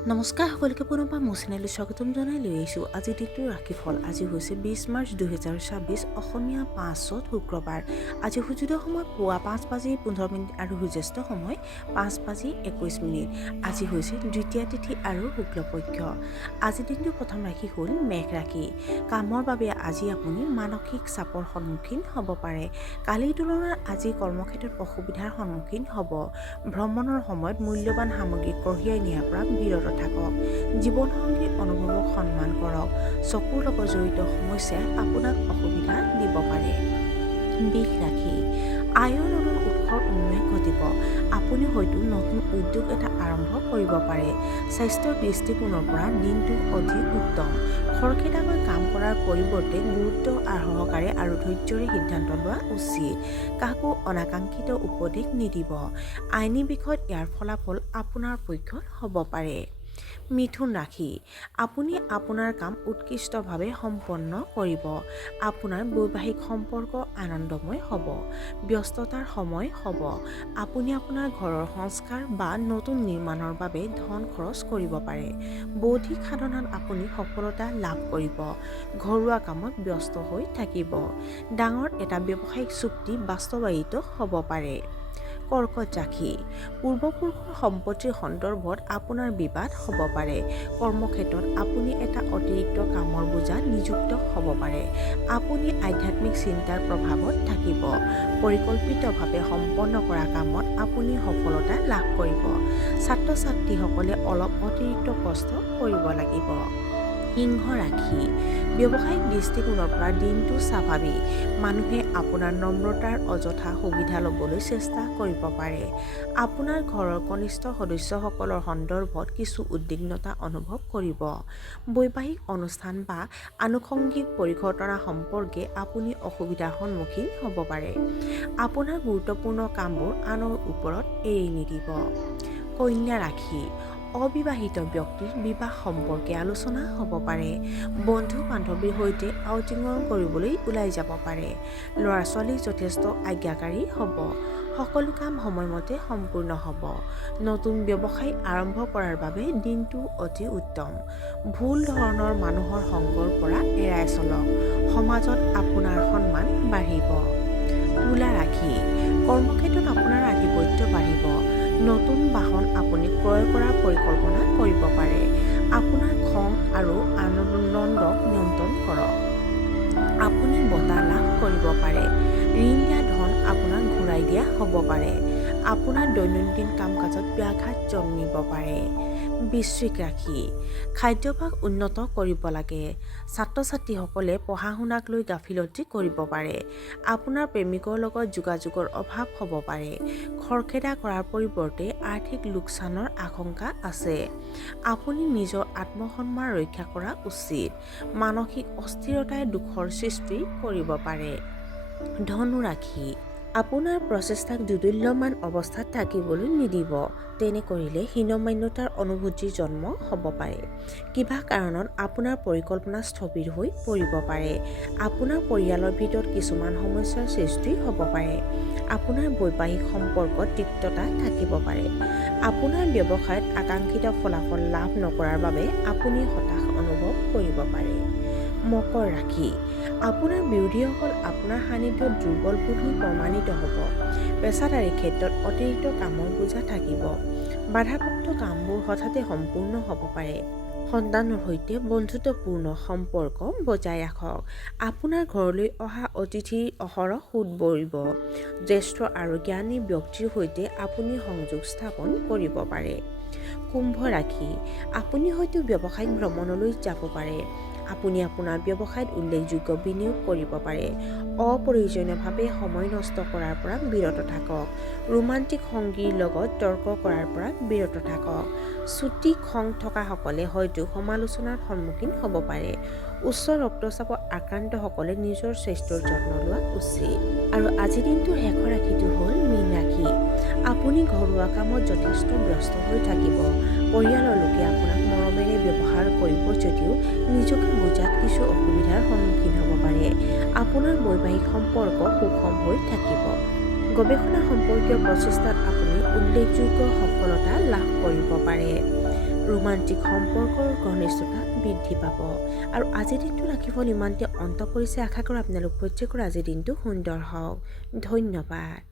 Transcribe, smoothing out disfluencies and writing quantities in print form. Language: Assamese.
নমস্কাৰ সকলোকে পুনৰবাৰ মোৰ চেনেললৈ স্বাগতম জনাই লৈ আহিছোঁ আজিৰ দিনটোৰ ৰাশিফল। আজি হৈছে 20 মাৰ্চ 2026 অসমীয়া 5 শুক্ৰবাৰ। আজি সূৰ্যোদয় সময় পুৱা 5:15 আৰু সূৰ্যাস্ত সময় 5:21। আজি হৈছে দ্বিতীয়া তিথি আৰু শুক্লপক্ষ। আজিৰ দিনটোৰ প্ৰথম ৰাশি হ'ল মেঘ ৰাশি। কামৰ বাবে আজি আপুনি মানসিক চাপৰ সন্মুখীন হ'ব পাৰে। কালিৰ তুলনাত আজি কৰ্মক্ষেত্ৰত অসুবিধাৰ সন্মুখীন হ'ব। ভ্ৰমণৰ সময়ত মূল্যৱান সামগ্ৰী কঢ়িয়াই নিয়াৰ পৰা বিৰত থাকক। জীৱনসংগীৰ অনুভৱক সন্মান কৰক। চকুৰ লগত জড়িত সমস্যাই আপোনাক অসুবিধা দিব পাৰে। বৃষ ৰাশি। আয়ৰ নতুন উৎসৰ উন্মেষ ঘটিব। আপুনি হয়তো নতুন উদ্যোগ এটা আৰম্ভ কৰিব পাৰে। স্বাস্থ্যৰ দৃষ্টিকোণৰ পৰা দিনটো অধিক উত্তম। খৰখেদাকৈ কাম কৰাৰ পৰিৱৰ্তে গুৰুত্ব সহকাৰে আৰু ধৈৰ্য্যৰে সিদ্ধান্ত লোৱা উচিত। কাকো অনাকাংক্ষিত উপদেশ নিদিব। আইনী বিষয়ত ইয়াৰ ফলাফল আপোনাৰ পক্ষত হ'ব পাৰে। মিথুন ৰাশি। আপুনি আপোনাৰ কাম উৎকৃষ্টভাৱে সম্পন্ন কৰিব। আপোনাৰ বৈবাহিক সম্পৰ্ক আনন্দময় হ'ব। ব্যস্ততাৰ সময় হ'ব। আপুনি আপোনাৰ ঘৰৰ সংস্কাৰ বা নতুন নিৰ্মাণৰ বাবে ধন খৰচ কৰিব পাৰে। বৌদ্ধিক সাধনাত আপুনি সফলতা লাভ কৰিব। ঘৰুৱা কামত ব্যস্ত হৈ থাকিব। ডাঙৰ এটা ব্যৱসায়িক চুক্তি বাস্তৱায়িত হ'ব পাৰে। কৰ্কট ৰাশি। পূৰ্বপুৰুষৰ সম্পত্তিৰ সন্দৰ্ভত আপোনাৰ বিবাদ হ'ব পাৰে। কৰ্মক্ষেত্ৰত আপুনি এটা অতিৰিক্ত কামৰ বোজাত নিযুক্ত হ'ব পাৰে। আপুনি আধ্যাত্মিক চিন্তাৰ প্ৰভাৱত থাকিব। পৰিকল্পিতভাৱে সম্পন্ন কৰা কামত আপুনি সফলতা লাভ কৰিব। ছাত্ৰ-ছাত্ৰীসকলে অলপ অতিৰিক্ত কষ্ট কৰিব লাগিব। সিংহ ৰাশি। ব্যৱসায়িক দৃষ্টিকোণৰ পৰা দিনটো স্বাভাৱিক। মানুহে আপোনাৰ নম্ৰতাৰ অযথা সুবিধা ল'বলৈ চেষ্টা কৰিব পাৰে। আপোনাৰ ঘৰৰ কনিষ্ঠ সদস্যসকলৰ সন্দৰ্ভত কিছু উদ্বিগ্নতা অনুভৱ কৰিব। বৈবাহিক অনুষ্ঠান বা আনুষংগিক পৰিঘটনা সম্পৰ্কে আপুনি অসুবিধাৰ সন্মুখীন হ'ব পাৰে। আপোনাৰ গুৰুত্বপূৰ্ণ কামবোৰ আনৰ ওপৰত এৰি নিদিব। কন্যা ৰাশি। অবিবাহিত ব্যক্তিৰ বিবাহ সম্পৰ্কে আলোচনা হ'ব পাৰে। বন্ধু-বান্ধৱীৰ সৈতে আউটিং কৰিবলৈ ওলাই যাব পাৰে। ল'ৰা-ছোৱালী যথেষ্ট আজ্ঞাকাৰী হ'ব। সকলো কাম সময়মতে সম্পূৰ্ণ হ'ব। নতুন ব্যৱসায় আৰম্ভ কৰাৰ বাবে দিনটো অতি উত্তম। ভুল ধৰণৰ মানুহৰ সংগৰ পৰা এৰাই চলক। সমাজত আপোনাৰ সন্মান বাঢ়িব। তুলা ৰাশি। কৰ্মক্ষেত্ৰত আপোনাৰ আধিপত্য বাঢ়িব। নতুন বাহন আপুনি ক্ৰয় কৰাৰ পৰিকল্পনা কৰিব পাৰে। আপোনাৰ খং আৰু আনন্দক নিয়ন্ত্ৰণ কৰক। আপুনি বঁটা লাভ কৰিব পাৰে। ঋণ দিয়া ধন আপোনাক ঘূৰাই দিয়া হ'ব পাৰে। আপোনাৰ দৈনন্দিন কাম-কাজত ব্যাঘাত জন্মিব পাৰে। বৃশ্চিক ৰাশি। খাদ্যাভ্যাস উন্নত কৰিব লাগে। ছাত্ৰ-ছাত্ৰীসকলে পঢ়া-শুনাক লৈ গাফিলতি কৰিব পাৰে। আপোনাৰ প্ৰেমিকৰ লগত যোগাযোগৰ অভাৱ হ'ব পাৰে। খৰখেদা কৰাৰ পৰিৱৰ্তে আৰ্থিক লোকচানৰ আশংকা আছে। আপুনি নিজৰ আত্মসন্মান ৰক্ষা কৰা উচিত। মানসিক অস্থিৰতাই দুখৰ সৃষ্টি কৰিব পাৰে। ধনু ৰাশি। আপোনাৰ প্ৰচেষ্টাক দোদুল্যমান অৱস্থাত থাকিবলৈ নিদিব। তেনে কৰিলে হীনমন্যতাৰ অনুভূতিৰ জন্ম হ'ব পাৰে। কিবা কাৰণত আপোনাৰ পৰিকল্পনা স্থবিৰ হৈ পৰিব পাৰে। আপোনাৰ পৰিয়ালৰ ভিতৰত কিছুমান সমস্যাৰ সৃষ্টি হ'ব পাৰে। আপোনাৰ বৈবাহিক সম্পৰ্কত তিক্ততা থাকিব পাৰে। আপোনাৰ ব্যৱসায়ত আকাংক্ষিত ফলাফল লাভ নকৰাৰ বাবে আপুনি হতাশ অনুভৱ কৰিব পাৰে। মকৰ ৰাশি। আপোনাৰ বিৰোধীসকল আপোনাৰ সান্নিধ্যত দুৰ্বল বুলি প্ৰমাণিত হ'ব। পেছাদাৰী ক্ষেত্ৰত অতিৰিক্ত কামৰ বোজা থাকিব। বাধাপ্ৰাপ্ত কামবোৰ হঠাতে সম্পূৰ্ণ হ'ব পাৰে। সন্তানৰ সৈতে বন্ধুত্বপূৰ্ণ সম্পৰ্ক বজাই ৰাখক। আপোনাৰ ঘৰলৈ অহা অতিথিৰ অহৰহ সোঁত বৰিব। জ্যেষ্ঠ আৰু জ্ঞানী ব্যক্তিৰ সৈতে আপুনি সংযোগ স্থাপন কৰিব পাৰে। কুম্ভ ৰাশি। আপুনি হয়তো ব্যৱসায়িক ভ্ৰমণলৈ যাব পাৰে। আপুনি আপোনাৰ ব্যৱসায়ত উল্লেখযোগ্য বিনিয়োগ কৰিব পাৰে। অপ্ৰয়োজনীয়ভাৱে সময় নষ্ট কৰাৰ পৰা বিৰত থাকক। ৰোমান্টিক সংগীৰ লগত তৰ্ক কৰাৰ পৰা বিৰত থাকক। চুটি খং থকাসকলে হয়তো সমালোচনাৰ সন্মুখীন হ'ব পাৰে। উচ্চ ৰক্তচাপত আক্ৰান্তসকলে নিজৰ স্বাস্থ্যৰ যত্ন লোৱা উচিত। আৰু আজিৰ দিনটোৰ শেষৰ ৰাশিটো হ'ল মীন ৰাশি। আপুনি ঘৰুৱা কামত যথেষ্ট ব্যস্ত হৈ থাকিব। পৰিয়ালৰ লোকে আপোনাক মৰমেৰে ব্যৱহাৰ কৰিব যদিও নিজকে বুজাত কিছু অসুবিধাৰ সন্মুখীন হ'ব পাৰে। আপোনাৰ বৈবাহিক সম্পৰ্ক সুষম হৈ থাকিব। গৱেষণা সম্পৰ্কীয় প্ৰচেষ্টাত আপুনি উল্লেখযোগ্য সফলতা লাভ কৰিব পাৰে। ৰোমান্টিক সম্পৰ্কৰ ঘনিষ্ঠতা বৃদ্ধি পাব। আৰু আজিৰ দিনটো ৰাশিফল ইমানতে অন্ত পৰিছে। আশা কৰোঁ আপোনালোক প্ৰত্যেকৰ আজিৰ দিনটো সুন্দৰ হওক। ধন্যবাদ।